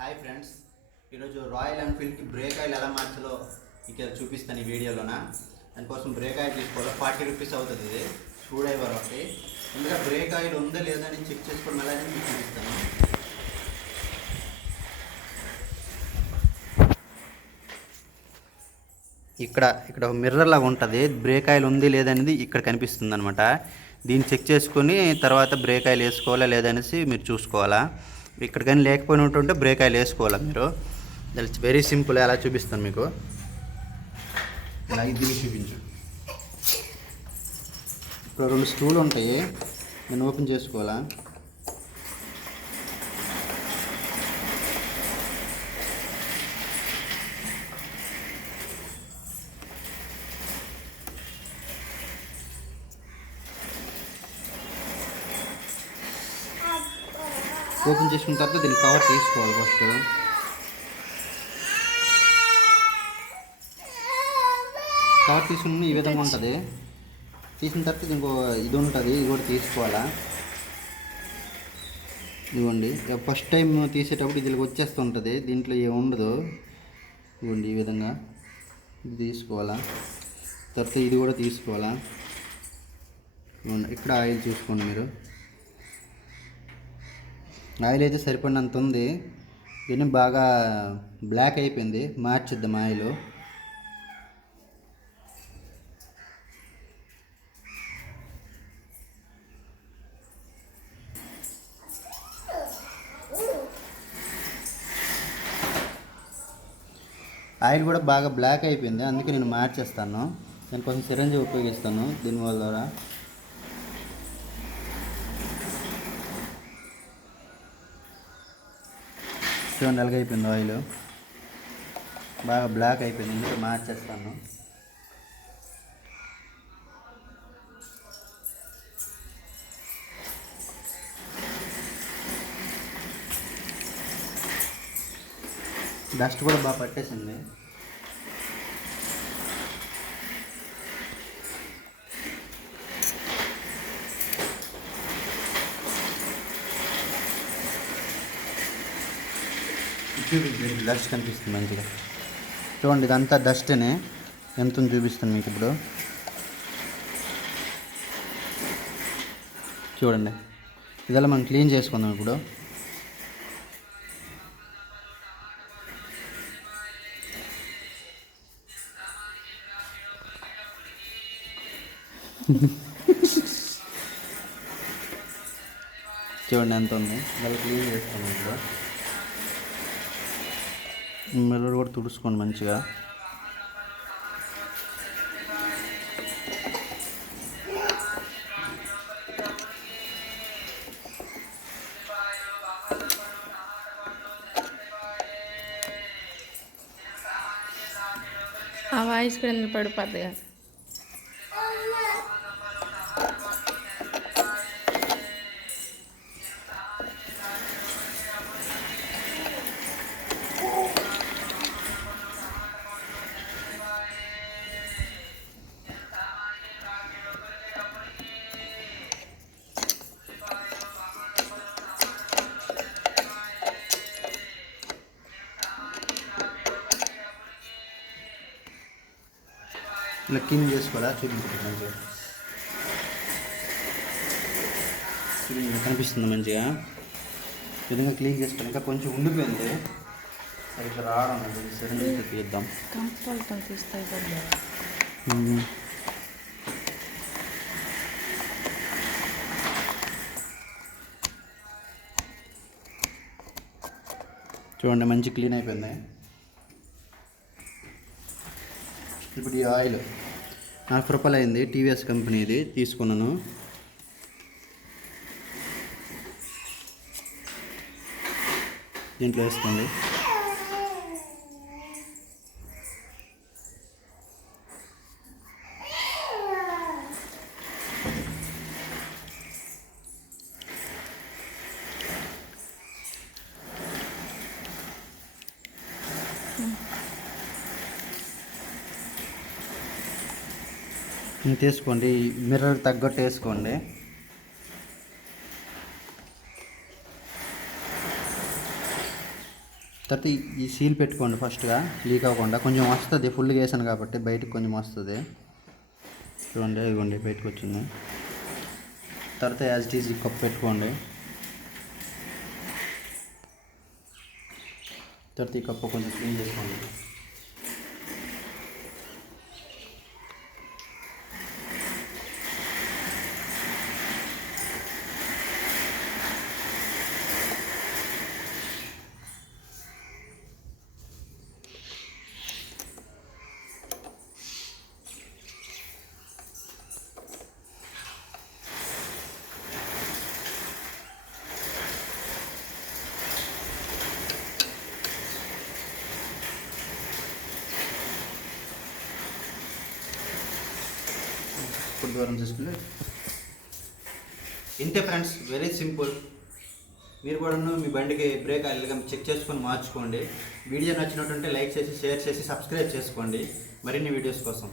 Hi friends, ఈరోజు royal ఎన్ఫీల్డ్కి break oil ఎలా మార్చాలో ఇక్కడ చూపిస్తాను ఈ వీడియోలోన. దానికోసం బ్రేక్ ఆయిల్ తీసుకోవాలి. 40 రూపీస్ అవుతుంది. ఇది స్క్రూ డ్రైవర్ ఒకటి. ఇందులో బ్రేక్ ఆయిల్ ఉందో లేదో అని చెక్ చేసుకోవడం ఎలా అని మీకు చూపిస్తాను. ఇక్కడ ఒక మిర్రర్ లాగా ఉంటుంది. బ్రేక్ ఆయిల్ ఉంది లేదనేది ఇక్కడ కనిపిస్తుంది అనమాట. దీన్ని చెక్ చేసుకొని తర్వాత బ్రేక్ ఆయిల్ వేసుకోవాలా లేదనేసి మీరు చూసుకోవాలా. ఇక్కడ కానీ లేకపోయినట్టుంటే బ్రేక్ ఆయిల్ వేసుకోవాలా మీరు. It's very simple. ఎలా చూపిస్తాను మీకు. ఇలా ఇది చూపించు. ఇక్కడ 2 స్క్రూలు ఉంటాయి. నేను ఓపెన్ చేసుకోవాలా. ఓపెన్ చేసుకున్న తర్వాత దీన్ని కవర్ తీసుకోవాలి. ఫస్ట్ కవర్ తీసుకుని ఈ విధంగా ఉంటుంది. తీసిన తర్వాత ఇంకో ఇది ఉంటుంది, ఇది కూడా తీసుకోవాలా. ఇదిగోండి, ఫస్ట్ టైం తీసేటప్పుడు ఇది వచ్చేస్తుంటుంది. దీంట్లో ఏమి ఉండదు. ఇదిగోండి, ఈ విధంగా ఇది తీసుకోవాలా. తర్వాత ఇది కూడా తీసుకోవాలా. ఇక్కడ ఆయిల్ చూసుకోండి మీరు. ఆయిల్ అయితే సరిపడినంత ఉంది. ఇవన్నీ బాగా బ్లాక్ అయిపోయింది. మార్చిద్దాం ఆయిల్. ఆయిల్ కూడా బాగా బ్లాక్ అయిపోయింది, అందుకే నేను మార్చేస్తాను. నేను కొంచెం సిరంజి ఉపయోగిస్తాను దీనివల్ల ద్వారా. చూడండి ఎలాగ అయిపోయింది. ఆయిల్ బాగా బ్లాక్ అయిపోయింది, ఇంకా మార్చేస్తాను. డస్ట్ కూడా బాగా పట్టేసింది. డస్ట్ కనిపిస్తుంది మంచిగా. చూడండి, ఇదంతా డస్ట్నే. ఎంత చూపిస్తాను మీకు ఇప్పుడు. చూడండి, ఇదెలా మనం క్లీన్ చేసుకుందాం ఇప్పుడు. చూడండి ఎంత ఉంది. ఇలా క్లీన్ చేసుకున్నాం ఇప్పుడు. మిర్రర్ కూడా తుడుచుకోండి మంచిగా. ఆ వాయిస్ కూడా పడిపోద్ది కదా. ఇలా క్లీన్ చేసుకోవాలా. చూపించండి మంచిగా. చూపించండి, కనిపిస్తుంది మంచిగా. ఈ విధంగా క్లీన్ చేసుకోవాలి. ఇంకా కొంచెం ఉండిపోయింది, అది ఇక్కడ రావడం లేదు. సరే తీద్దాం. చూడండి, మంచి క్లీన్ అయిపోయింది. ఇప్పుడు ఈ ఆయిల్ 40 రూపాయలు అయింది. టీవీఎస్ కంపెనీ ఇది తీసుకున్నాను. దీంట్లో వేసుకోండి. తీసుకోండి, మిర్రర్ తగ్గట్టు వేసుకోండి. తర్వాత ఈ సీల్ పెట్టుకోండి ఫస్ట్గా, లీక్ అవ్వకుండా. కొంచెం వస్తుంది, ఫుల్గా వేసాను కాబట్టి బయటకు కొంచెం వస్తుంది. చూడండి, ఇవ్వండి బయటకు వచ్చింది. తర్వాత యాజ్ ఇట్ ఈజ్ కప్పు పెట్టుకోండి. తర్వాత ఈ కప్పు కొంచెం క్లీన్ చేసుకోండి. ఇప్పుడు దూరం తీసుకుని ఇంతే ఫ్రెండ్స్, వెరీ సింపుల్. మీరు కూడా మీ బండికి బ్రేక్ ఆయిల్ చెక్ చేసుకొని మార్చుకోండి. వీడియో నచ్చినట్టుంటే లైక్ చేసి, షేర్ చేసి, సబ్స్క్రైబ్ చేసుకోండి మరిన్ని వీడియోస్ కోసం.